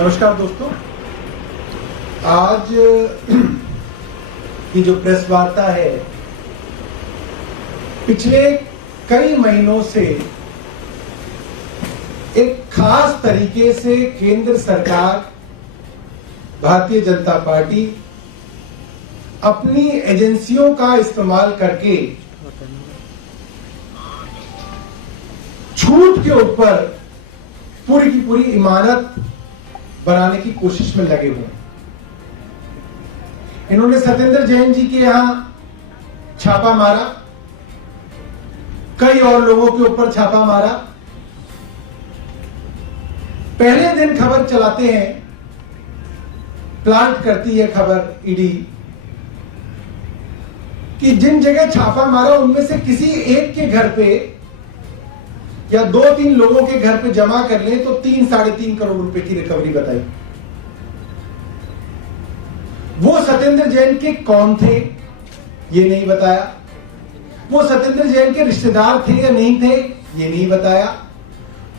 नमस्कार दोस्तों, आज की जो प्रेस वार्ता है, पिछले कई महीनों से एक खास तरीके से केंद्र सरकार, भारतीय जनता पार्टी अपनी एजेंसियों का इस्तेमाल करके छूट के ऊपर पूरी की पूरी इमारत बनाने की कोशिश में लगे हुए हैं। इन्होंने सत्येंद्र जैन जी के यहां छापा मारा, कई और लोगों के ऊपर छापा मारा। पहले दिन खबर चलाते हैं, प्लांट करती है खबर ईडी कि जिन जगह छापा मारा उनमें से किसी एक के घर पे या 2-3 लोगों के घर पे जमा कर लें तो 3-3.5 करोड़ रुपए की रिकवरी बताई। वो सत्येंद्र जैन के कौन थे ये नहीं बताया, वो सत्येंद्र जैन के रिश्तेदार थे या नहीं थे ये नहीं बताया,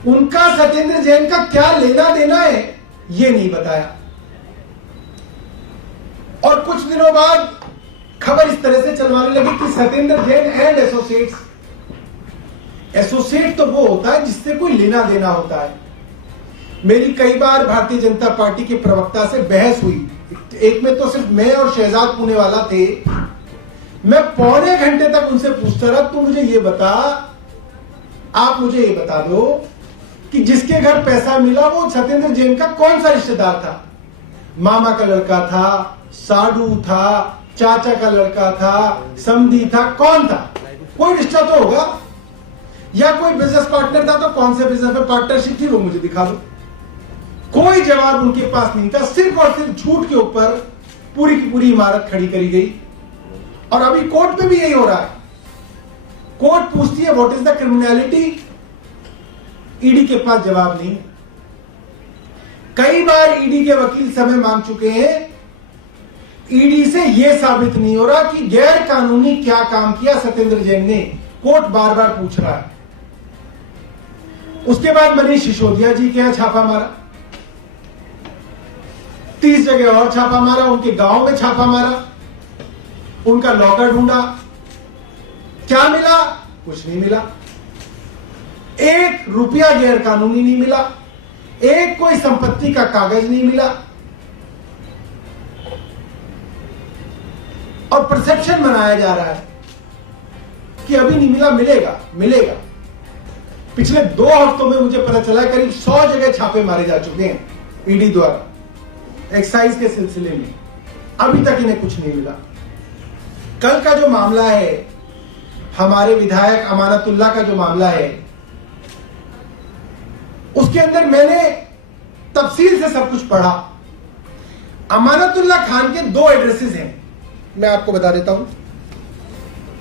उनका सत्येंद्र जैन का क्या लेना देना है ये नहीं बताया। और कुछ दिनों बाद खबर इस तरह से चलवाने लगी कि Satyendra Jain and associates. Associate तो वो होता है जिससे कोई लेना देना होता है। मेरी कई बार भारतीय जनता पार्टी के प्रवक्ता से बहस हुई, एक में तो सिर्फ मैं और शहजाद पूनेवाला थे। मैं पौने घंटे तक उनसे पूछता रहा, तू मुझे ये बता, आप मुझे ये बता दो कि जिसके घर पैसा मिला वो सत्येंद्र जैन का कौन सा रिश्तेदार था? मामा का लड़का था, साडू था, चाचा का लड़का था, समधी था, कौन था? कोई रिश्ता तो होगा, या कोई बिजनेस पार्टनर था तो कौन से बिजनेस में पार्टनरशिप थी वो मुझे दिखा दो। कोई जवाब उनके पास नहीं था। सिर्फ और सिर्फ झूठ के ऊपर पूरी की पूरी इमारत खड़ी करी गई। और अभी कोर्ट में भी यही हो रहा है। कोर्ट पूछती है what is the criminality, ED के पास जवाब नहीं। कई बार ईडी के वकील समय मांग चुके हैं, ईडी से यह साबित नहीं हो रहा कि गैर कानूनी क्या काम किया सत्येंद्र जैन ने। कोर्ट बार बार पूछ रहा है। उसके बाद मनीष सिसोदिया जी के यहां छापा मारा, 30 जगह और छापा मारा, उनके गांव में छापा मारा, उनका लॉकर ढूंढा। क्या मिला? कुछ नहीं मिला। 1 रुपया गैर कानूनी नहीं मिला, एक कोई संपत्ति का कागज नहीं मिला। और परसेप्शन बनाया जा रहा है कि अभी नहीं मिला, मिलेगा मिलेगा। पिछले 2 हफ्तों में मुझे पता चला करीब 100 जगह छापे मारे जा चुके हैं ईडी द्वारा एक्साइज के सिलसिले में, अभी तक इन्हें कुछ नहीं मिला। कल का जो मामला है, हमारे विधायक अमानतुल्लाह का जो मामला है, उसके अंदर मैंने तफसील से सब कुछ पढ़ा। अमानतुल्लाह खान के 2 एड्रेसेस हैं, मैं आपको बता देता हूं।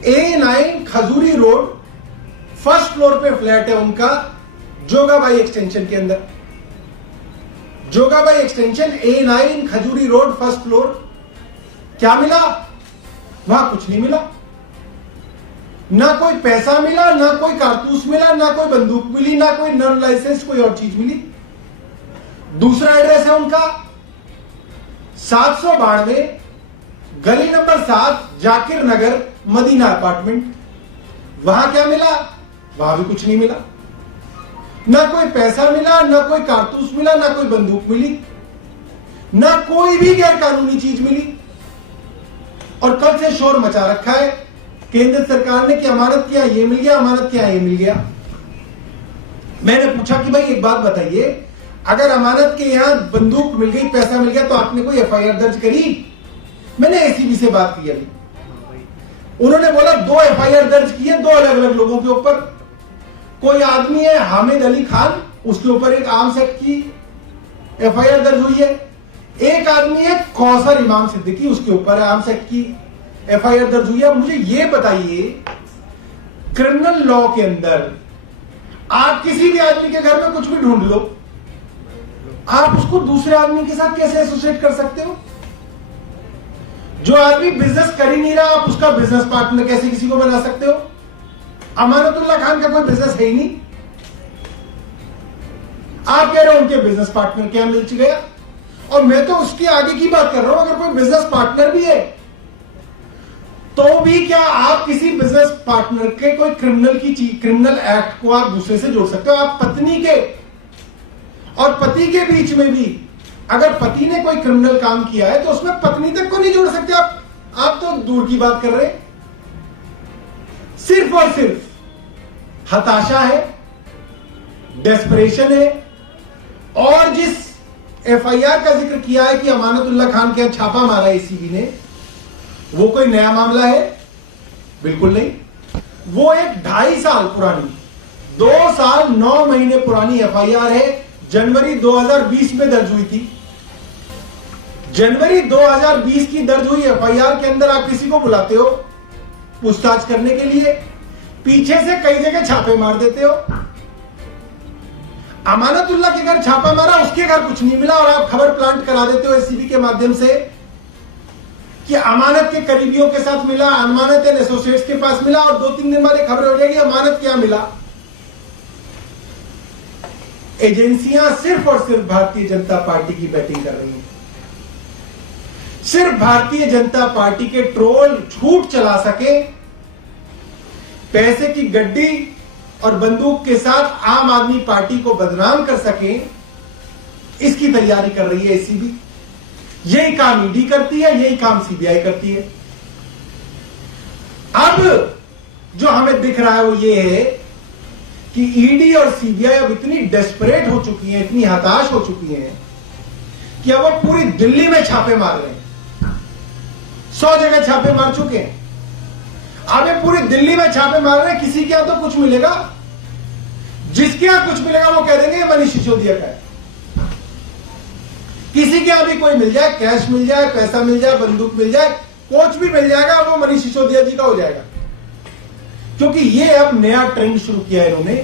A9 खजूरी रोड, फर्स्ट फ्लोर पे फ्लैट है उनका, जोगाबाई एक्सटेंशन के अंदर। जोगाबाई एक्सटेंशन, A9 खजूरी रोड, फर्स्ट फ्लोर। क्या मिला? वहां कुछ नहीं मिला। ना कोई पैसा मिला, ना कोई कारतूस मिला, ना कोई बंदूक मिली, ना कोई नॉन लाइसेंस कोई और चीज मिली। दूसरा एड्रेस है उनका 792 गली नंबर 7, जाकिर नगर, मदीना अपार्टमेंट। वहां क्या मिला? वहां भी कुछ नहीं मिला। ना कोई पैसा मिला, ना कोई कारतूस मिला, ना कोई बंदूक मिली, ना कोई भी गैर कानूनी चीज मिली। और कल से शोर मचा रखा है केंद्र सरकार ने कि अमानत क्या ये मिल गया, अमानत क्या ये मिल गया। मैंने पूछा कि भाई एक बात बताइए, अगर अमानत के यहां बंदूक मिल गई, पैसा मिल गया, तो आपने कोई एफआईआर दर्ज करी? मैंने एसीबी से बात की अभी, उन्होंने बोला 2 एफआईआर दर्ज की है 2 अलग अलग लोगों के ऊपर। कोई आदमी है हामिद अली खान, उसके ऊपर एक आर्म्स एक्ट की एफआईआर दर्ज हुई है। एक आदमी है कौसर इमाम सिद्दीकी, उसके ऊपर आर्म्स एक्ट की एफआईआर दर्ज हुई है। मुझे ये बताइए, क्रिमिनल लॉ के अंदर आप किसी भी आदमी के घर में कुछ भी ढूंढ लो, आप उसको दूसरे आदमी के साथ कैसे एसोसिएट कर सकते हो? जो आदमी बिजनेस कर ही नहीं रहा, आप उसका बिजनेस पार्टनर कैसे किसी को बना सकते हो? अमानतुल्लाह खान का कोई बिजनेस है ही नहीं। आप कह रहे हो उनके बिजनेस पार्टनर क्या मिल गया? और मैं तो उसके आगे की बात कर रहा हूं, अगर कोई बिजनेस पार्टनर भी है तो भी क्या आप किसी बिजनेस पार्टनर के कोई क्रिमिनल एक्ट को आप दूसरे से जोड़ सकते हो? आप पत्नी के और पति के बीच में भी अगर पति ने कोई क्रिमिनल काम किया है तो उसमें पत्नी तक को नहीं जोड़ सकते आप तो दूर की बात कर रहे हैं। सिर्फ और सिर्फ हताशा है, डेस्परेशन है। और जिस एफआईआर का जिक्र किया है कि अमानतुल्लाह खान के यहां छापा मारा एसीबी ने, वो कोई नया मामला है? बिल्कुल नहीं। वो एक 2.5 साल पुरानी, 2 साल 9 महीने पुरानी एफआईआर है। जनवरी 2020 में दर्ज हुई थी। जनवरी 2020 की दर्ज हुई एफआईआर के अंदर आप किसी को बुलाते हो पूछताछ करने के लिए, पीछे से कई जगह छापे मार देते हो। अमानतुल्लाह के घर छापा मारा, उसके घर कुछ नहीं मिला, और आप खबर प्लांट करा देते हो एसीबी के माध्यम से कि अमानत के करीबियों के साथ मिला, अमानत एंड एसोसिएट्स के पास मिला, और 2-3 दिन बाद खबर हो जाएगी अमानत क्या मिला। एजेंसियां सिर्फ और सिर्फ भारतीय जनता पार्टी की बैटिंग कर रही हैं। सिर्फ भारतीय जनता पार्टी के ट्रोल झूठ चला सके, पैसे की गड्डी और बंदूक के साथ आम आदमी पार्टी को बदनाम कर सके, इसकी तैयारी कर रही है एसीबी। यही काम ईडी करती है, यही काम सीबीआई करती है। अब जो हमें दिख रहा है वो ये है कि ईडी और सीबीआई अब इतनी डेस्परेट हो चुकी हैं, इतनी हताश हो चुकी हैं कि अब वो पूरी दिल्ली में छापे मार रहे हैं। 100 जगह छापे मार चुके हैं, अब ये पूरी दिल्ली में छापे मार रहे हैं। किसी के यहां तो कुछ मिलेगा, जिसके यहां कुछ मिलेगा वो कह देंगे मनीष सिसोदिया का है। किसी के यहां भी कोई मिल जाए, कैश मिल जाए, पैसा मिल जाए, बंदूक मिल जाए, कोच भी मिल जाएगा, वो मनीष सिसोदिया जी का हो जाएगा। क्योंकि ये अब नया ट्रेंड शुरू किया है इन्होंने,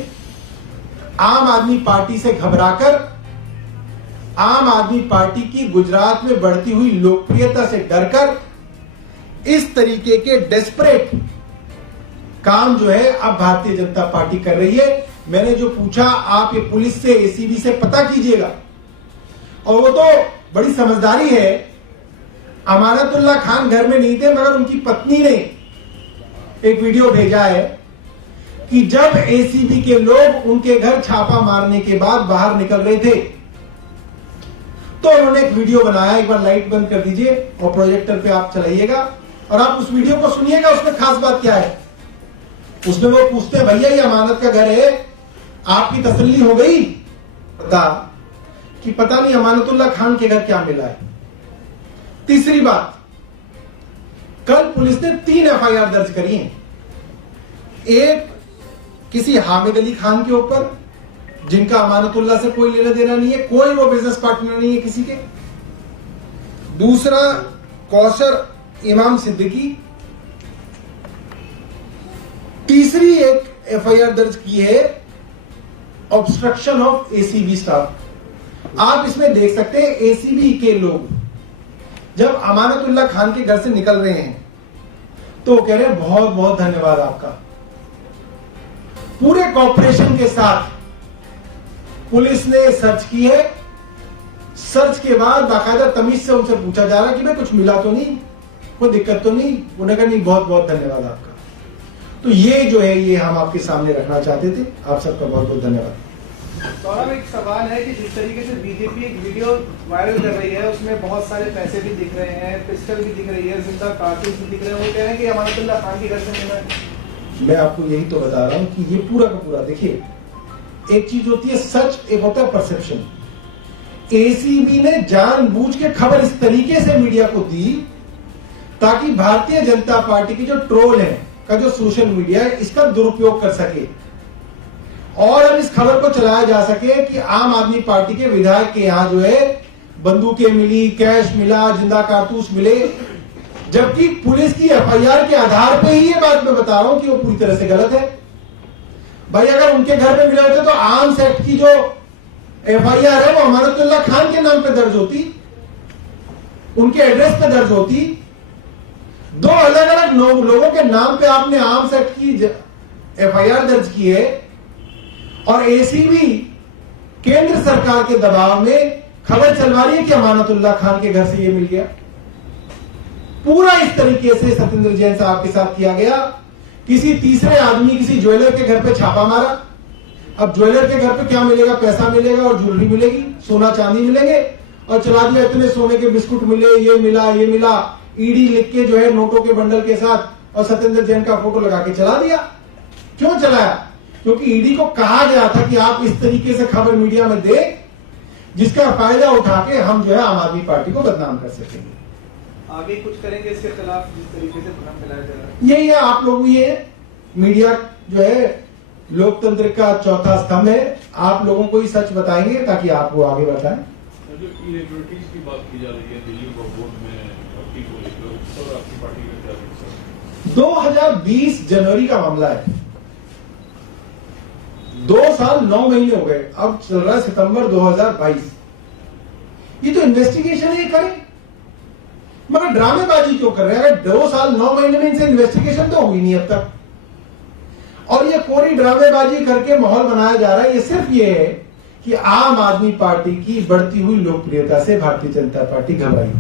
आम आदमी पार्टी से घबराकर, आम आदमी पार्टी की गुजरात में बढ़ती हुई लोकप्रियता से डरकर इस तरीके के डेस्परेट काम जो है अब भारतीय जनता पार्टी कर रही है। मैंने जो पूछा, आप ये पुलिस से, एसीबी से पता कीजिएगा, और वो तो बड़ी समझदारी है। अमानतुल्लाह खान घर में नहीं थे, मगर उनकी पत्नी ने एक वीडियो भेजा है कि जब एसीबी के लोग उनके घर छापा मारने के बाद बाहर निकल रहे थे तो उन्होंने एक वीडियो बनाया। एक बार लाइट बंद कर दीजिए और प्रोजेक्टर पे आप चलाइएगा और आप उस वीडियो को सुनिएगा। उसमें खास बात क्या है, उसमें वो पूछते हैं, भैया ये अमानत का घर है, आपकी तसल्ली हो गई? कि पता नहीं अमानतुल्लाह खान के घर क्या मिला है। तीसरी बात, कल पुलिस ने 3 एफआईआर दर्ज करी हैं। एक किसी हामिद अली खान के ऊपर, जिनका अमानतुल्लाह से कोई लेना देना नहीं है, कोई वो बिजनेस पार्टनर नहीं है किसी के। दूसरा कौसर इमाम सिद्दीकी। तीसरी एक एफआईआर दर्ज की है ऑब्स्ट्रक्शन ऑफ एसीबी स्टाफ। आप इसमें देख सकते हैं एसीबी के लोग जब अमानतुल्लाह खान के घर से निकल रहे हैं तो वो कह रहे हैं बहुत बहुत धन्यवाद आपका। पूरे कॉर्पोरेशन के साथ पुलिस ने सर्च की है। सर्च के बाद बाकायदा तमीज से उनसे पूछा जा रहा है कि भाई कुछ मिला तो नहीं, कोई दिक्कत तो नहीं? उन्होंने कहा नहीं, बहुत बहुत धन्यवाद आपका। तो ये जो है ये हम आपके सामने रखना चाहते थे। आप सबका बहुत बहुत धन्यवाद। सौरभ, एक सवाल है कि जिस तरीके से बीजेपी एक वीडियो वायरल कर रही है, उसमें बहुत सारे पैसे भी दिख रहे हैं, पिस्टल भी दिख रही है, जिंदा कारतूस भी दिख रहे हैं, वो कह रहे हैं कि अमानतुल्लाह खान के घर से मिला है। मैं आपको यही तो बता रहा हूं कि ये पूरा का पूरा, देखिए, एक चीज होती है सच, एक होता है परसेप्शन। एसीबी ने जानबूझ के खबर इस तरीके से मीडिया को दी ताकि भारतीय जनता पार्टी की जो ट्रोल है का जो सोशल मीडिया है इसका दुरुपयोग कर सके और अब इस खबर को चलाया जा सके कि आम आदमी पार्टी के विधायक के यहां जो है बंदूकें मिली, कैश मिला, जिंदा कारतूस मिले, जबकि पुलिस की एफआईआर के आधार पे ही ये बात मैं बता रहा हूं कि वो पूरी तरह से गलत है। भाई अगर उनके घर में मिले होते तो आर्म्स एक्ट की जो एफआईआर है वो अमानतुल्लाह खान के नाम पे दर्ज होती, उनके एड्रेस पे दर्ज होती। 2 अलग अलग लोगों के नाम पे आपने आर्म्स एक्ट की एफआईआर दर्ज की है और एसीबी केंद्र सरकार के दबाव में खबर चलवा रही है कि अमानतुल्लाह खान के घर से ये मिल गया। पूरा इस तरीके से सत्येंद्र जैन साहब के साथ किया गया। किसी तीसरे आदमी किसी ज्वेलर के घर पे छापा मारा। अब ज्वेलर के घर पे क्या मिलेगा? पैसा मिलेगा और ज्वेलरी मिलेगी, सोना चांदी मिलेंगे, और चला दिया इतने सोने के बिस्कुट मिले, ये मिला, ईडी लिख के जो है नोटों के बंडल के साथ, और सत्येंद्र जैन का फोटो लगा के चला दिया। क्यों चलाया? क्योंकि ईडी को कहा गया था कि आप इस तरीके से खबर मीडिया में दे जिसका फायदा उठा के हम जो है आम आदमी पार्टी को बदनाम कर सकेंगे। आगे कुछ करेंगे इसके खिलाफ जिस तरीके से भ्रम फैलाया जा रहा है? यही है, आप लोग ये मीडिया जो है लोकतंत्र का चौथा स्तंभ है। आप लोगों को ही सच बताएंगे ताकि आप वो आगे बढ़ाएं। जो इरेगुलरिटीज की बात की जा रही है दिल्ली बोर्ड में भर्ती को लेकर, उस पर आपकी पार्टी का क्या रिएक्शन? 2020 जनवरी का मामला है। 2 साल 9 महीने हो गए, अब चल रहा है सितंबर 2022। ये तो इन्वेस्टिगेशन ही करें, मगर ड्रामेबाजी क्यों कर रहे हैं? अगर 2 साल 9 महीने में इनसे इन्वेस्टिगेशन तो हुई नहीं अब तक, और ये पूरी ड्रामेबाजी करके माहौल बनाया जा रहा है। ये सिर्फ ये है कि आम आदमी पार्टी की बढ़ती हुई लोकप्रियता से भारतीय जनता पार्टी घबराई।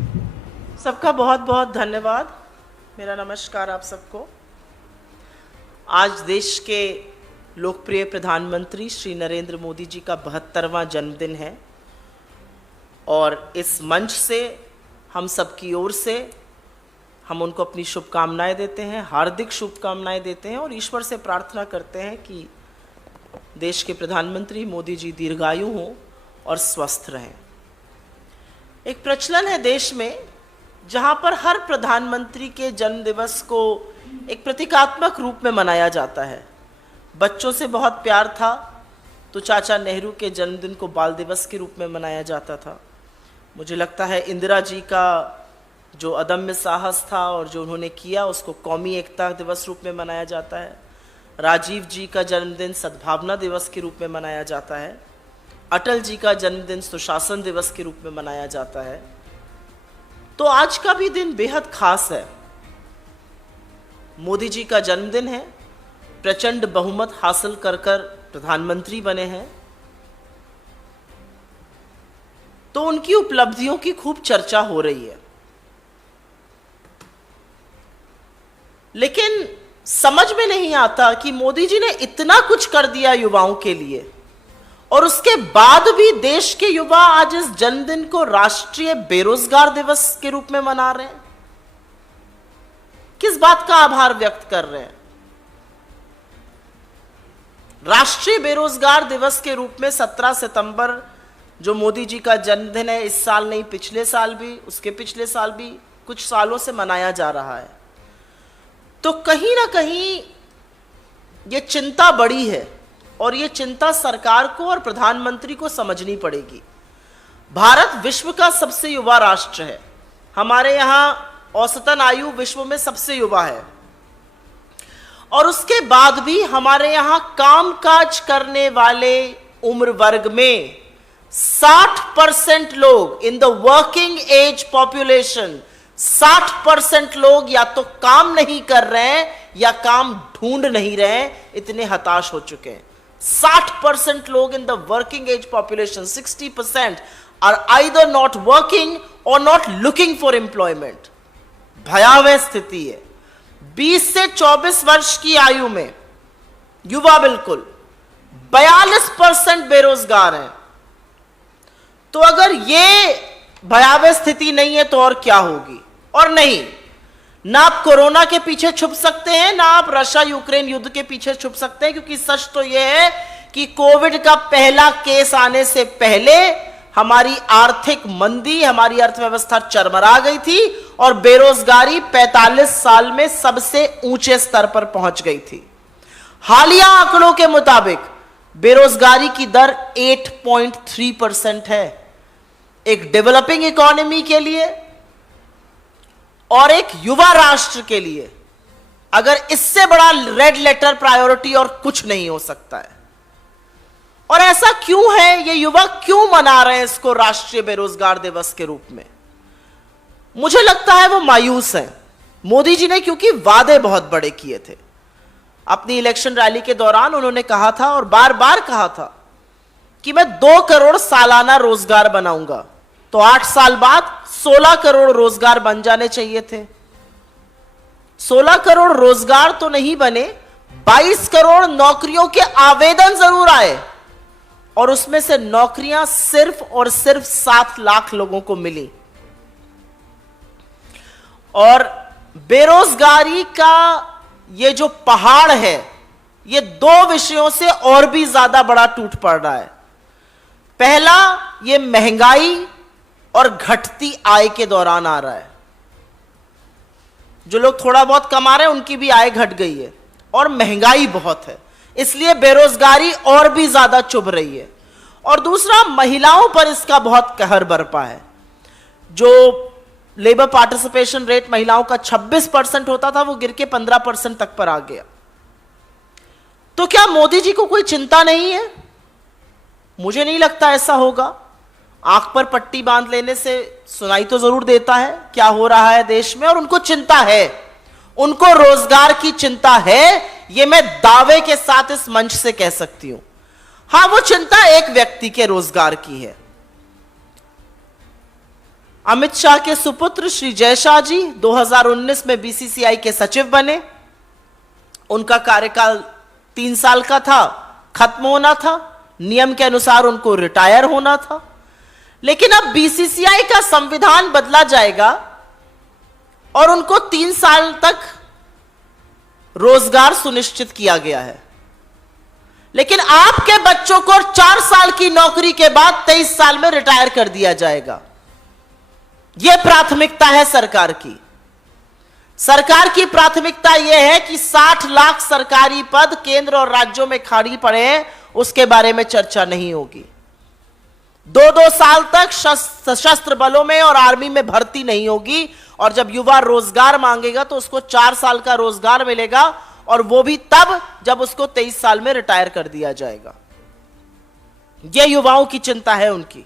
सबका बहुत बहुत धन्यवाद। मेरा नमस्कार आप सबको। आज देश के लोकप्रिय प्रधानमंत्री श्री नरेंद्र मोदी जी का 72वां जन्मदिन है, और इस मंच से हम सबकी ओर से हम उनको अपनी शुभकामनाएं देते हैं, हार्दिक शुभकामनाएं देते हैं, और ईश्वर से प्रार्थना करते हैं कि देश के प्रधानमंत्री मोदी जी दीर्घायु हों और स्वस्थ रहें। एक प्रचलन है देश में जहां पर हर प्रधानमंत्री के जन्म दिवस को एक प्रतीकात्मक रूप में मनाया जाता है। बच्चों से बहुत प्यार था तो चाचा नेहरू के जन्मदिन को बाल दिवस के रूप में मनाया जाता था। मुझे लगता है इंदिरा जी का जो अदम्य साहस था और जो उन्होंने किया उसको कौमी एकता दिवस रूप में मनाया जाता है। राजीव जी का जन्मदिन सद्भावना दिवस के रूप में मनाया जाता है। अटल जी का जन्मदिन सुशासन दिवस के रूप में मनाया जाता है। तो आज का भी दिन बेहद खास है। मोदी जी का जन्मदिन है, प्रचंड बहुमत हासिल कर प्रधानमंत्री बने हैं, तो उनकी उपलब्धियों की खूब चर्चा हो रही है। लेकिन समझ में नहीं आता कि मोदी जी ने इतना कुछ कर दिया युवाओं के लिए, और उसके बाद भी देश के युवा आज इस जन्मदिन को राष्ट्रीय बेरोजगार दिवस के रूप में मना रहे हैं। किस बात का आभार व्यक्त कर रहे हैं? राष्ट्रीय बेरोजगार दिवस के रूप में 17 सितंबर जो मोदी जी का जन्मदिन है, इस साल नहीं पिछले साल भी, उसके पिछले साल भी, कुछ सालों से मनाया जा रहा है। तो कहीं ना कहीं ये चिंता बड़ी है, और ये चिंता सरकार को और प्रधानमंत्री को समझनी पड़ेगी। भारत विश्व का सबसे युवा राष्ट्र है। हमारे यहां औसतन आयु विश्व में सबसे युवा है, और उसके बाद भी हमारे यहां कामकाज करने वाले उम्र वर्ग में 60% लोग, in the working age population 60% लोग या तो काम नहीं कर रहे हैं या काम ढूंढ नहीं रहे हैं, इतने हताश हो चुके हैं। 60% लोग in the working age population, 60% are either not working और नॉट लुकिंग फॉर एम्प्लॉयमेंट। भयावह स्थिति है। 20 से 24 वर्ष की आयु में युवा बिल्कुल 42% बेरोजगार हैं। तो अगर ये भयावह स्थिति नहीं है तो और क्या होगी? और नहीं, ना आप कोरोना के पीछे छुप सकते हैं, ना आप रशिया यूक्रेन युद्ध के पीछे छुप सकते हैं, क्योंकि सच तो यह है कि कोविड का पहला केस आने से पहले हमारी आर्थिक मंदी, हमारी अर्थव्यवस्था चरमरा गई थी और बेरोजगारी 45 साल में सबसे ऊंचे स्तर पर पहुंच गई थी। हालिया आंकड़ों के मुताबिक बेरोजगारी की दर 8.3% है। एक डेवलपिंग इकोनॉमी के लिए और एक युवा राष्ट्र के लिए अगर इससे बड़ा रेड लेटर प्रायोरिटी और कुछ नहीं हो सकता है। और ऐसा क्यों है? ये युवा क्यों मना रहे हैं इसको राष्ट्रीय बेरोजगार दिवस के रूप में? मुझे लगता है वो मायूस हैं। मोदी जी ने क्योंकि वादे बहुत बड़े किए थे। अपनी इलेक्शन रैली के दौरान उन्होंने कहा था और बार बार कहा था कि मैं 2 करोड़ सालाना रोजगार बनाऊंगा। तो 8 साल बाद 16 करोड़ रोजगार बन जाने चाहिए थे। 16 करोड़ रोजगार तो नहीं बने, 22 करोड़ नौकरियों के आवेदन जरूर आए और उसमें से नौकरियां सिर्फ और सिर्फ 7 लाख लोगों को मिली। और बेरोजगारी का ये जो पहाड़ है, ये 2 विषयों से और भी ज्यादा बड़ा टूट पड़ रहा है। पहला, ये महंगाई और घटती आय के दौरान आ रहा है। जो लोग थोड़ा बहुत कमा रहे हैं उनकी भी आय घट गई है और महंगाई बहुत है, इसलिए बेरोजगारी और भी ज्यादा चुभ रही है। और दूसरा, महिलाओं पर इसका बहुत कहर बरपा है। जो लेबर पार्टिसिपेशन रेट महिलाओं का 26% होता था, वो गिर के 15% तक पर आ गया। तो क्या मोदी जी को कोई चिंता नहीं है? मुझे नहीं लगता ऐसा होगा। आंख पर पट्टी बांध लेने से सुनाई तो जरूर देता है क्या हो रहा है देश में, और उनको चिंता है, उनको रोजगार की चिंता है, ये मैं दावे के साथ इस मंच से कह सकती हूं। हां, वो चिंता एक व्यक्ति के रोजगार की है। अमित शाह के सुपुत्र श्री जयशाह जी 2019 में बीसीसीआई के सचिव बने। उनका कार्यकाल 3 साल का था, खत्म होना था, नियम के अनुसार उनको रिटायर होना था। लेकिन अब बीसीसीआई का संविधान बदला जाएगा और उनको 3 साल तक रोजगार सुनिश्चित किया गया है। लेकिन आपके बच्चों को 4 साल की नौकरी के बाद 23 साल में रिटायर कर दिया जाएगा। यह प्राथमिकता है सरकार की। सरकार की प्राथमिकता यह है कि 60 लाख सरकारी पद केंद्र और राज्यों में खाली पड़े हैं, उसके बारे में चर्चा नहीं होगी। 2-2 साल तक सशस्त्र बलों में और आर्मी में भर्ती नहीं होगी, और जब युवा रोजगार मांगेगा तो उसको 4 साल का रोजगार मिलेगा, और वो भी तब जब उसको 23 साल में रिटायर कर दिया जाएगा। यह युवाओं की चिंता है उनकी।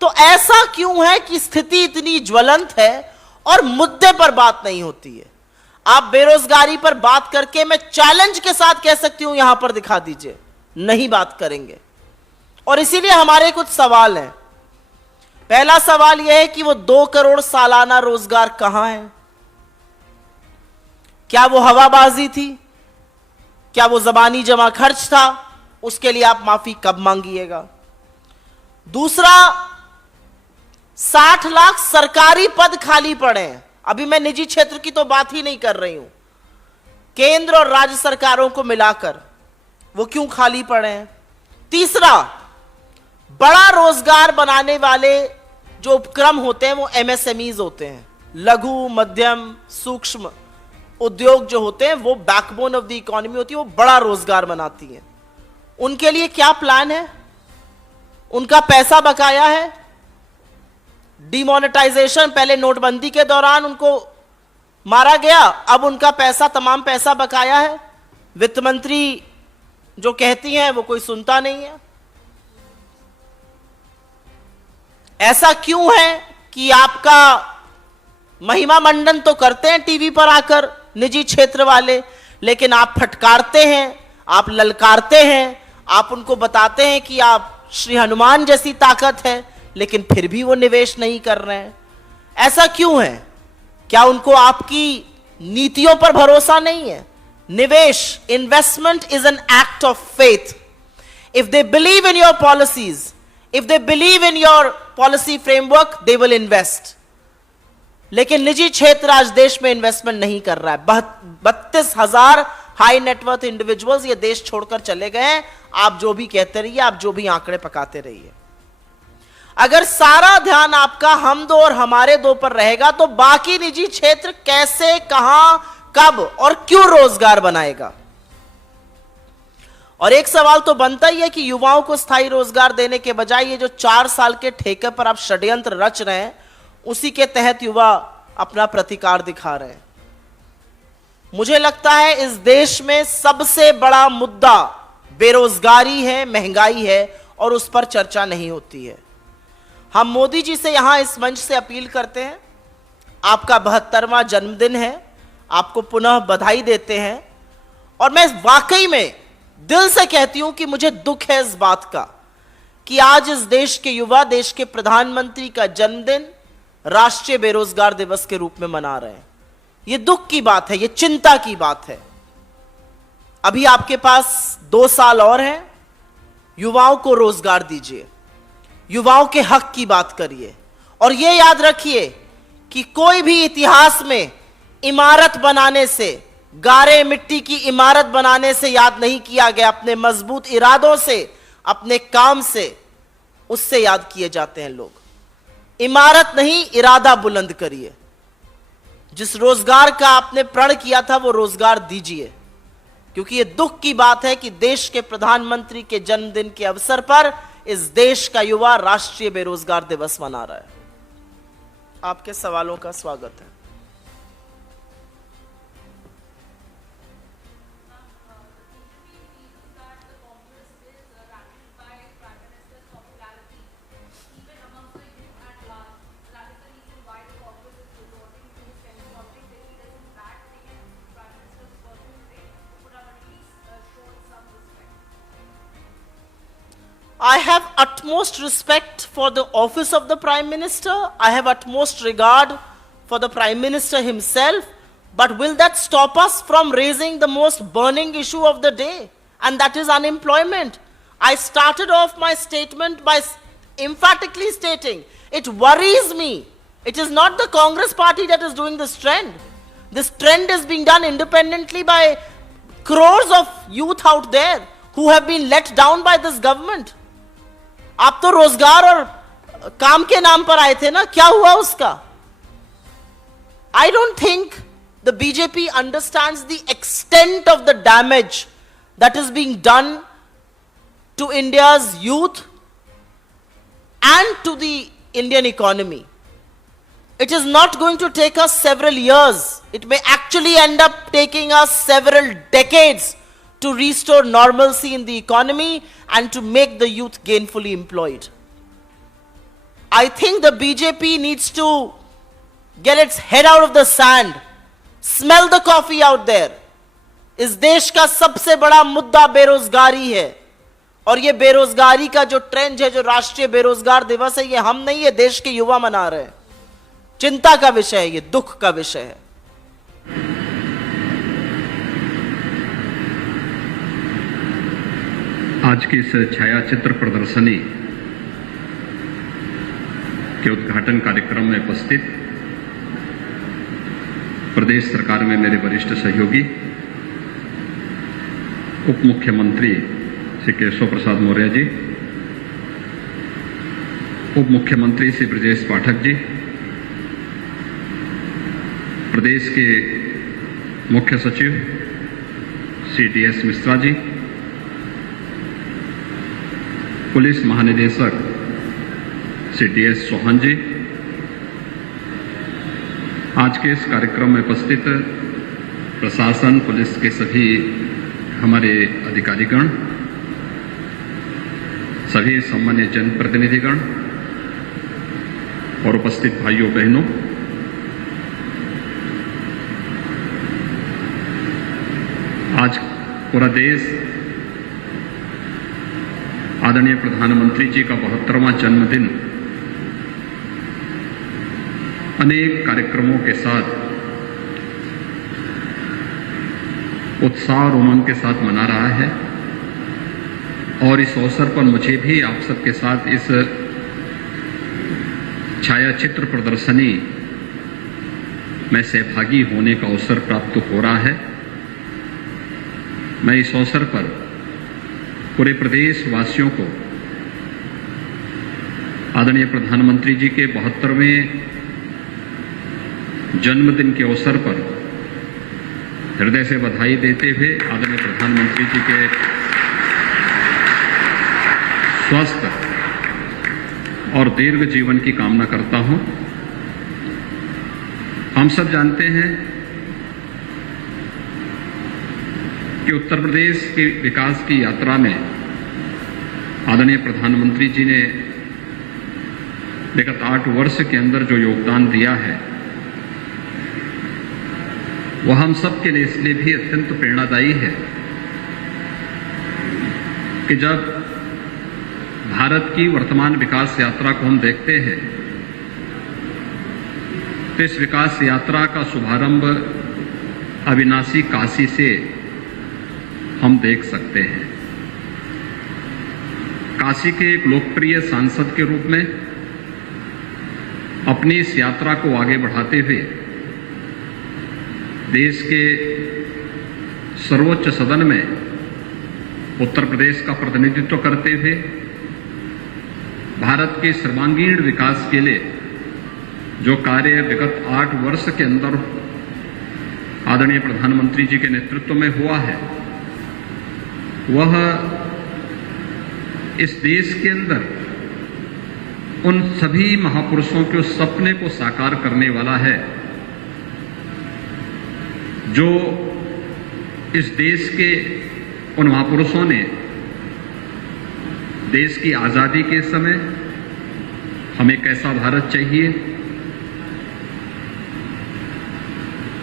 तो ऐसा क्यों है कि स्थिति इतनी ज्वलंत है और मुद्दे पर बात नहीं होती है? आप बेरोजगारी पर बात करके, मैं चैलेंज के साथ कह सकती हूं, यहां पर दिखा दीजिए, नहीं बात करेंगे। और इसीलिए हमारे कुछ सवाल हैं। पहला सवाल यह है कि वो 2 करोड़ सालाना रोजगार कहां है? क्या वो हवाबाजी थी? क्या वो जबानी जमा खर्च था? उसके लिए आप माफी कब मांगिएगा? दूसरा, 60 लाख सरकारी पद खाली पड़े हैं। अभी मैं निजी क्षेत्र की तो बात ही नहीं कर रही हूं, केंद्र और राज्य सरकारों को मिलाकर वो क्यों खाली पड़े हैं? तीसरा, बड़ा रोजगार बनाने वाले जो उपक्रम होते हैं वो एमएसएमईज होते हैं, लघु मध्यम सूक्ष्म उद्योग जो होते हैं, वो बैकबोन ऑफ द इकोनॉमी होती है, वो बड़ा रोजगार बनाती है। उनके लिए क्या प्लान है? उनका पैसा बकाया है? डिमोनेटाइजेशन, पहले नोटबंदी के दौरान उनको मारा गया, अब उनका पैसा, तमाम पैसा बकाया है। वित्त मंत्री जो कहती हैं वो कोई सुनता नहीं है। ऐसा क्यों है कि आपका महिमा मंडन तो करते हैं टीवी पर आकर निजी क्षेत्र वाले, लेकिन आप फटकारते हैं, आप ललकारते हैं, आप उनको बताते हैं कि आप श्री हनुमान जैसी ताकत है, लेकिन फिर भी वो निवेश नहीं कर रहे हैं। ऐसा क्यों है? क्या उनको आपकी नीतियों पर भरोसा नहीं है? निवेश, investment is an act of faith. If they believe in your policies, if they believe in your policy framework, they will invest. लेकिन निजी क्षेत्र आज देश में इन्वेस्टमेंट नहीं कर रहा है। 32,000 हाई नेटवर्थ इंडिविजुअल्स ये देश छोड़कर चले गए हैं। आप जो भी कहते रहिए, आप जो भी आंकड़े पकाते रहिए, अगर सारा ध्यान आपका हम दो और हमारे दो पर रहेगा तो बाकी निजी क्षेत्र कैसे, कहां, कब और क्यों रोजगार बनाएगा? और एक सवाल तो बनता ही है कि युवाओं को स्थायी रोजगार देने के बजाय ये जो 4 साल के ठेके पर आप षड्यंत्र रच रहे हैं, उसी के तहत युवा अपना प्रतिकार दिखा रहे हैं। मुझे लगता है इस देश में सबसे बड़ा मुद्दा बेरोजगारी है, महंगाई है, और उस पर चर्चा नहीं होती है। हम मोदी जी से यहां इस मंच से अपील करते हैं, आपका 72वां जन्मदिन है, आपको पुनः बधाई देते हैं। और मैं वाकई में दिल से कहती हूं कि मुझे दुख है इस बात का कि आज इस देश के युवा देश के प्रधानमंत्री का जन्मदिन राष्ट्रीय बेरोजगार दिवस के रूप में मना रहे हैं। यह दुख की बात है, यह चिंता की बात है। अभी आपके पास 2 साल और हैं, युवाओं को रोजगार दीजिए, युवाओं के हक की बात करिए, और यह याद रखिए कि कोई भी इतिहास में इमारत बनाने से, गारे मिट्टी की इमारत बनाने से याद नहीं किया गया, अपने मजबूत इरादों से, अपने काम से, उससे याद किए जाते हैं लोग। इमारत नहीं, इरादा बुलंद करिए। जिस रोजगार का आपने प्रण किया था वो रोजगार दीजिए, क्योंकि यह दुख की बात है कि देश के प्रधानमंत्री के जन्मदिन के अवसर पर इस देश का युवा राष्ट्रीय बेरोजगार दिवस मना रहा है। आपके सवालों का स्वागत है। I have utmost respect for the office of the Prime Minister. I have utmost regard for the Prime Minister himself. But will that stop us from raising the most burning issue of the day? And that is unemployment. I started off my statement by emphatically stating, it worries me. It is not the Congress party that is doing this trend. This trend is being done independently by crores of youth out there who have been let down by this government. आप तो रोजगार और काम के नाम पर आए थे ना, क्या हुआ उसका? I don't think the BJP understands the extent of the damage that is being done to India's youth and to the Indian economy. It is not going to take us several years. It may actually end up taking us several decades to restore normalcy in the economy and to make the youth gainfully employed. I think the BJP needs to get its head out of the sand, smell the coffee out there. इस देश का सबसे बड़ा मुद्दा बेरोजगारी है, और ये बेरोजगारी का जो ट्रेंड है, जो राष्ट्रीय बेरोजगार दिवस है, ये हम नहीं, ये देश के युवा मना रहे हैं। चिंता का विषय है, ये दुख का विषय है। आज की इस छायाचित्र प्रदर्शनी के उद्घाटन कार्यक्रम में उपस्थित प्रदेश सरकार में मेरे वरिष्ठ सहयोगी उप मुख्यमंत्री श्री केशव प्रसाद मौर्य जी, उप मुख्यमंत्री श्री ब्रजेश पाठक जी, प्रदेश के मुख्य सचिव श्री DS मिश्रा जी, पुलिस महानिदेशक श्री DS चौहान जी, आज के इस कार्यक्रम में उपस्थित प्रशासन, पुलिस के सभी हमारे अधिकारीगण, सभी सम्मान्य जनप्रतिनिधिगण और उपस्थित भाइयों बहनों, आज पूरा देश आदरणीय प्रधानमंत्री जी का 72वां जन्मदिन अनेक कार्यक्रमों के साथ उत्साह और उमंग के साथ मना रहा है। और इस अवसर पर मुझे भी आप सबके साथ इस छायाचित्र प्रदर्शनी में सहभागी होने का अवसर प्राप्त हो रहा है। मैं इस अवसर पर पूरे प्रदेश वासियों को आदरणीय प्रधानमंत्री जी के 72वें जन्मदिन के अवसर पर हृदय से बधाई देते हुए आदरणीय प्रधानमंत्री जी के स्वस्थ और दीर्घ जीवन की कामना करता हूं। हम सब जानते हैं कि उत्तर प्रदेश के विकास की यात्रा में आदरणीय प्रधानमंत्री जी ने विगत 8 वर्ष के अंदर जो योगदान दिया है, वह हम सब के लिए इसलिए भी अत्यंत प्रेरणादायी है कि जब भारत की वर्तमान विकास यात्रा को हम देखते हैं तो इस विकास यात्रा का शुभारंभ अविनाशी काशी से हम देख सकते हैं। काशी के एक लोकप्रिय सांसद के रूप में अपनी इस यात्रा को आगे बढ़ाते हुए देश के सर्वोच्च सदन में उत्तर प्रदेश का प्रतिनिधित्व करते हुए भारत के सर्वांगीण विकास के लिए जो कार्य विगत 8 वर्ष के अंदर आदरणीय प्रधानमंत्री जी के नेतृत्व में हुआ है, वह इस देश के अंदर उन सभी महापुरुषों के उस सपने को साकार करने वाला है जो इस देश के उन महापुरुषों ने देश की आजादी के समय हमें कैसा भारत चाहिए,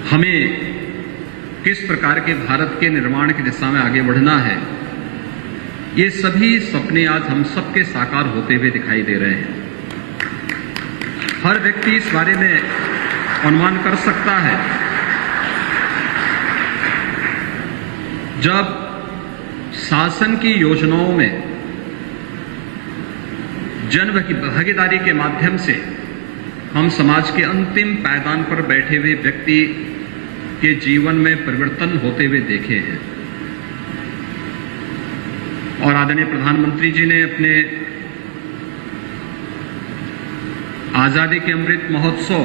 हमें किस प्रकार के भारत के निर्माण की दिशा में आगे बढ़ना है, ये सभी सपने आज हम सबके साकार होते हुए दिखाई दे रहे हैं। हर व्यक्ति इस बारे में अनुमान कर सकता है जब शासन की योजनाओं में जन भागीदारी के माध्यम से हम समाज के अंतिम पायदान पर बैठे हुए व्यक्ति के जीवन में परिवर्तन होते हुए देखे हैं। और आदरणीय प्रधानमंत्री जी ने अपने आजादी के अमृत महोत्सव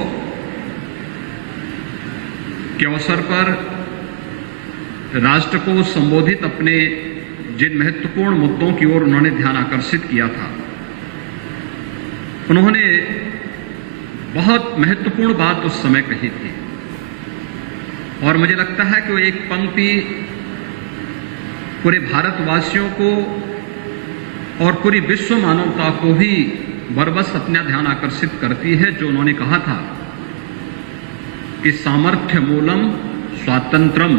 के अवसर पर राष्ट्र को संबोधित अपने जिन महत्वपूर्ण मुद्दों की ओर उन्होंने ध्यान आकर्षित किया था, उन्होंने बहुत महत्वपूर्ण बात उस समय कही थी और मुझे लगता है कि वो एक पंक्ति पूरे भारतवासियों को और पूरी विश्व मानवता को भी बरबस अपना ध्यान आकर्षित करती है, जो उन्होंने कहा था कि सामर्थ्य मूलम स्वातंत्रम,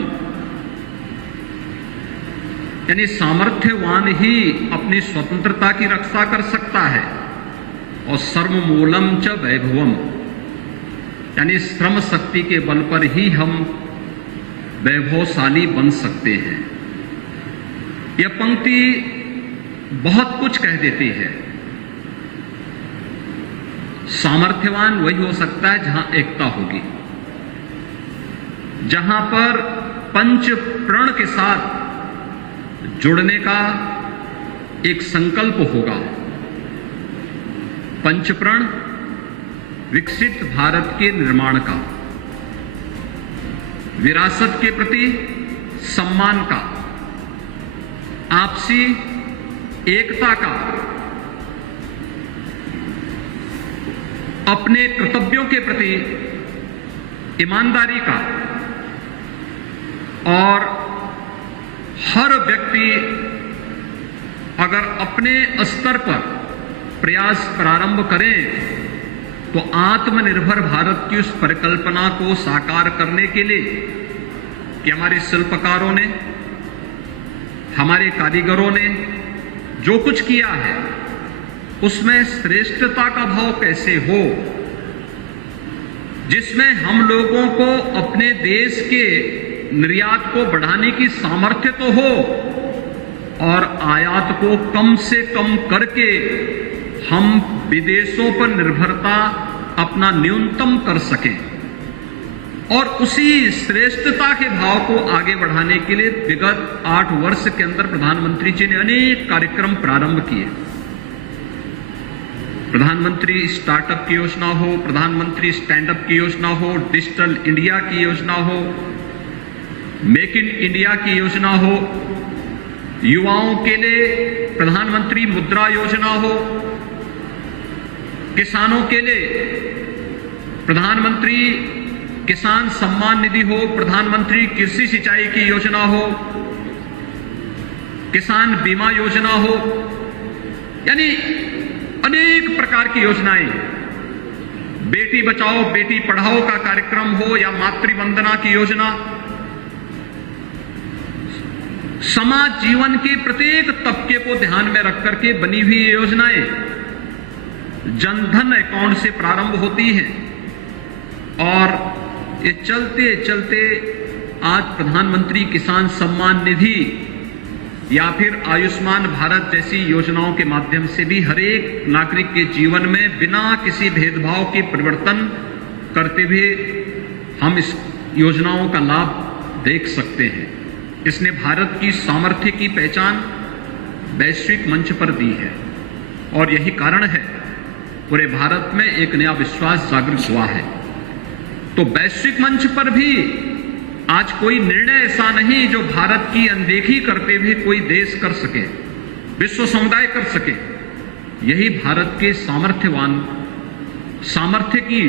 यानी सामर्थ्यवान ही अपनी स्वतंत्रता की रक्षा कर सकता है और सर्व मूलम च वैभवम, यानी श्रम शक्ति के बल पर ही हम वैभवशाली बन सकते हैं। यह पंक्ति बहुत कुछ कह देती है। सामर्थ्यवान वही हो सकता है जहां एकता होगी, जहां पर पंच प्रण के साथ जुड़ने का एक संकल्प होगा। पंचप्रण विकसित भारत के निर्माण का, विरासत के प्रति सम्मान का, आपसी एकता का, अपने कर्तव्यों के प्रति ईमानदारी का, और हर व्यक्ति अगर अपने स्तर पर प्रयास प्रारंभ करें तो आत्मनिर्भर भारत की उस परिकल्पना को साकार करने के लिए कि हमारे शिल्पकारों ने, हमारे कारीगरों ने जो कुछ किया है उसमें श्रेष्ठता का भाव कैसे हो, जिसमें हम लोगों को अपने देश के निर्यात को बढ़ाने की सामर्थ्य तो हो और आयात को कम से कम करके हम विदेशों पर निर्भरता अपना न्यूनतम कर सकें। और उसी श्रेष्ठता के भाव को आगे बढ़ाने के लिए विगत 8 वर्ष के अंदर प्रधानमंत्री जी ने अनेक कार्यक्रम प्रारंभ किए। प्रधानमंत्री स्टार्टअप की योजना हो, प्रधानमंत्री स्टैंडअप की योजना हो, डिजिटल इंडिया की योजना हो, मेक इन इंडिया की योजना हो, युवाओं के लिए प्रधानमंत्री मुद्रा योजना हो, किसानों के लिए प्रधानमंत्री किसान सम्मान निधि हो, प्रधानमंत्री कृषि सिंचाई की योजना हो, किसान बीमा योजना हो, यानी अनेक प्रकार की योजनाएं, बेटी बचाओ बेटी पढ़ाओ का कार्यक्रम हो या मातृ वंदना की योजना, समाज जीवन के प्रत्येक तबके को ध्यान में रख करके बनी हुई योजनाएं जनधन अकाउंट से प्रारंभ होती हैं और ये चलते चलते आज प्रधानमंत्री किसान सम्मान निधि या फिर आयुष्मान भारत जैसी योजनाओं के माध्यम से भी हर एक नागरिक के जीवन में बिना किसी भेदभाव के परिवर्तन करते हुए हम इस योजनाओं का लाभ देख सकते हैं। इसने भारत की सामर्थ्य की पहचान वैश्विक मंच पर दी है और यही कारण है पूरे भारत में एक नया विश्वास जागृत हुआ है। तो वैश्विक मंच पर भी आज कोई निर्णय ऐसा नहीं जो भारत की अनदेखी करते हुए कोई देश कर सके, विश्व समुदाय कर सके। यही भारत के सामर्थ्य की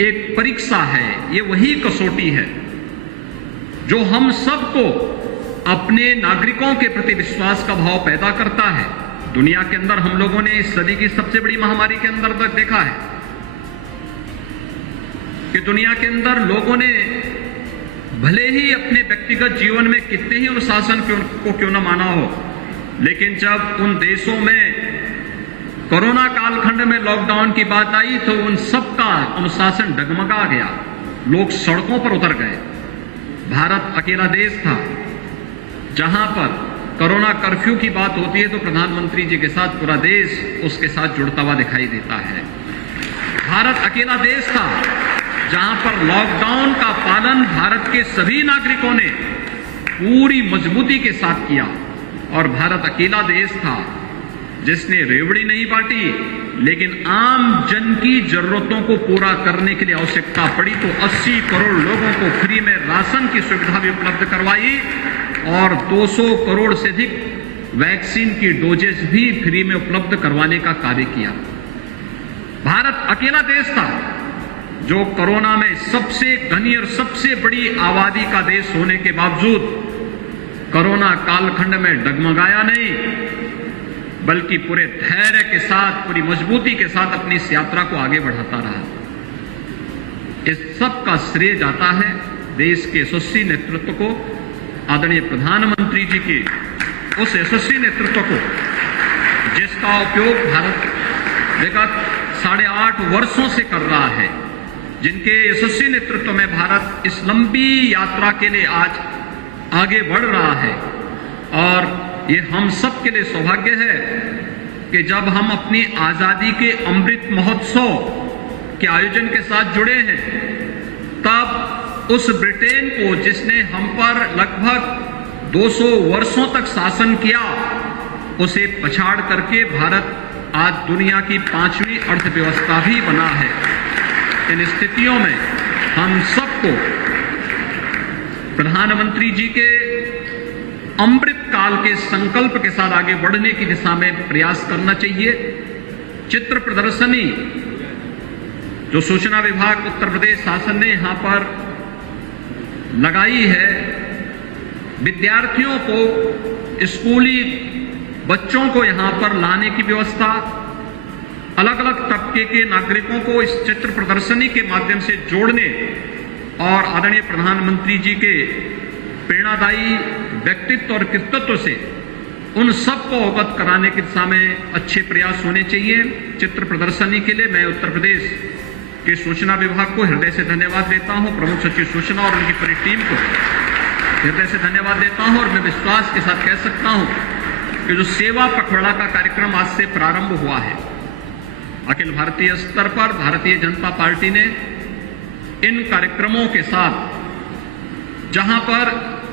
एक परीक्षा है, ये वही कसौटी है जो हम सबको अपने नागरिकों के प्रति विश्वास का भाव पैदा करता है। दुनिया के अंदर हम लोगों ने इस सदी की सबसे बड़ी महामारी के अंदर तक देखा है कि दुनिया के अंदर लोगों ने भले ही अपने व्यक्तिगत जीवन में कितने ही अनुशासन को क्यों न माना हो, लेकिन जब उन देशों में कोरोना कालखंड में लॉकडाउन की बात आई तो उन सबका अनुशासन डगमगा गया, लोग सड़कों पर उतर गए। भारत अकेला देश था जहां पर कोरोना कर्फ्यू की बात होती है तो प्रधानमंत्री जी के साथ पूरा देश उसके साथ जुड़ता हुआ दिखाई देता है। भारत अकेला देश था जहां पर लॉकडाउन का पालन भारत के सभी नागरिकों ने पूरी मजबूती के साथ किया और भारत अकेला देश था जिसने रेवड़ी नहीं बांटी, लेकिन आम जन की जरूरतों को पूरा करने के लिए आवश्यकता पड़ी तो 80 करोड़ लोगों को फ्री में राशन की सुविधा भी उपलब्ध करवाई और 200 करोड़ से अधिक वैक्सीन की डोजेस भी फ्री में उपलब्ध करवाने का कार्य किया। भारत अकेला देश था जो कोरोना में सबसे घनी और सबसे बड़ी आबादी का देश होने के बावजूद कोरोना कालखंड में डगमगाया नहीं, बल्कि पूरे धैर्य के साथ, पूरी मजबूती के साथ अपनी इस यात्रा को आगे बढ़ाता रहा। इस सब का श्रेय जाता है देश के यशस्वी नेतृत्व को, आदरणीय प्रधानमंत्री जी के उस यशस्वी नेतृत्व को जिसका उपयोग भारत विगत 8.5 वर्षों से कर रहा है, जिनके यशस्वी नेतृत्व में भारत इस लंबी यात्रा के लिए आज आगे बढ़ रहा है। और ये हम सब के लिए सौभाग्य है कि जब हम अपनी आजादी के अमृत महोत्सव के आयोजन के साथ जुड़े हैं, तब उस ब्रिटेन को जिसने हम पर लगभग 200 वर्षों तक शासन किया, उसे पछाड़ करके भारत आज दुनिया की 5वीं अर्थव्यवस्था भी बना है। इन स्थितियों में हम सबको प्रधानमंत्री जी के अमृत काल के संकल्प के साथ आगे बढ़ने की दिशा में प्रयास करना चाहिए। चित्र प्रदर्शनी जो सूचना विभाग उत्तर प्रदेश शासन ने यहां पर लगाई है, विद्यार्थियों को, स्कूली बच्चों को यहां पर लाने की व्यवस्था, अलग अलग तबके के नागरिकों को इस चित्र प्रदर्शनी के माध्यम से जोड़ने और आदरणीय प्रधानमंत्री जी के प्रेरणादायी व्यक्तित्व और कृतित्व से उन सबको अवगत कराने की दिशा में अच्छे प्रयास होने चाहिए। चित्र प्रदर्शनी के लिए मैं उत्तर प्रदेश के सूचना विभाग को हृदय से धन्यवाद देता हूं, प्रमुख सचिव सूचना और उनकी पूरी टीम को हृदय से धन्यवाद देता हूं। और मैं विश्वास के साथ कह सकता हूं कि जो सेवा पखवाड़ा का कार्यक्रम आज से प्रारंभ हुआ है, अखिल भारतीय स्तर पर भारतीय जनता पार्टी ने इन कार्यक्रमों के साथ, जहां पर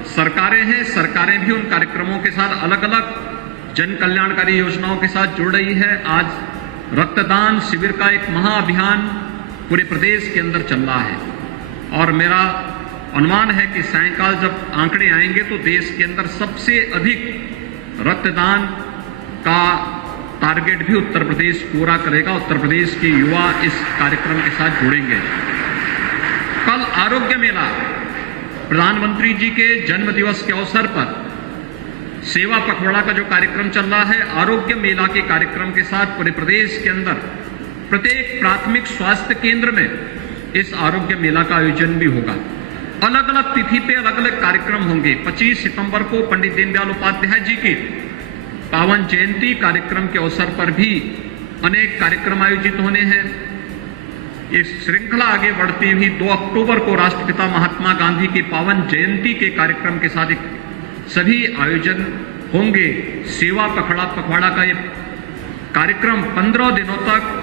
सरकारें हैं, सरकारें भी उन कार्यक्रमों के साथ अलग अलग जन कल्याणकारी योजनाओं के साथ जुड़ रही है। आज रक्तदान शिविर का एक महाअभियान पूरे प्रदेश के अंदर चल रहा है और मेरा अनुमान है कि सायंकाल जब आंकड़े आएंगे तो देश के अंदर सबसे अधिक रक्तदान का टारगेट भी उत्तर प्रदेश पूरा करेगा। उत्तर प्रदेश के युवा इस कार्यक्रम के साथ जुड़ेंगे। कल आरोग्य मेला, प्रधानमंत्री जी के जन्म दिवस के अवसर पर सेवा पखवाड़ा का जो कार्यक्रम चल रहा है, आरोग्य मेला के कार्यक्रम के साथ पूरे प्रदेश के अंदर प्रत्येक प्राथमिक स्वास्थ्य केंद्र में इस आरोग्य मेला का आयोजन भी होगा। अलग अलग तिथि पे अलग अलग कार्यक्रम होंगे। 25 सितंबर को पंडित दीनदयाल उपाध्याय जी की पावन जयंती कार्यक्रम के अवसर पर भी अनेक कार्यक्रम आयोजित होने हैं। ये श्रृंखला आगे बढ़ती हुई 2 अक्टूबर को राष्ट्रपिता महात्मा गांधी की पावन जयंती के कार्यक्रम के साथ सभी आयोजन होंगे। सेवा पखवाड़ा का ये कार्यक्रम 15 दिनों तक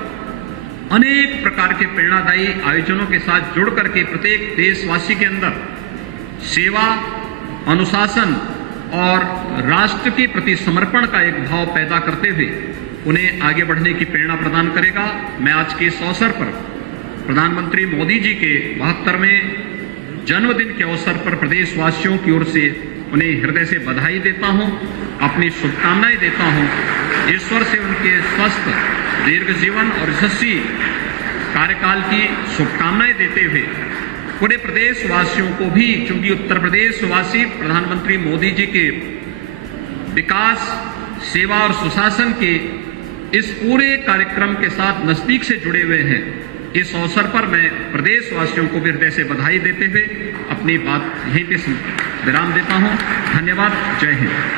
अनेक प्रकार के प्रेरणादायी आयोजनों के साथ जुड़ करके प्रत्येक देशवासी के अंदर सेवा, अनुशासन और राष्ट्र के प्रति समर्पण का एक भाव पैदा करते हुए उन्हें आगे बढ़ने की प्रेरणा प्रदान करेगा। मैं आज के इस अवसर पर प्रधानमंत्री मोदी जी के 72वें जन्मदिन के अवसर पर प्रदेशवासियों की ओर से उन्हें हृदय से बधाई देता हूं, अपनी शुभकामनाएं देता हूं। ईश्वर से उनके स्वस्थ, दीर्घ जीवन और यशस्वी कार्यकाल की शुभकामनाएं देते हुए पूरे प्रदेशवासियों को भी, चूंकि उत्तर प्रदेश वासी प्रधानमंत्री मोदी जी के विकास, सेवा और सुशासन के इस पूरे कार्यक्रम के साथ नजदीक से जुड़े हुए हैं, इस अवसर पर मैं प्रदेशवासियों को भी हृदय से बधाई देते हुए अपनी बात यहीं पे विराम देता हूं। धन्यवाद। जय हिंद।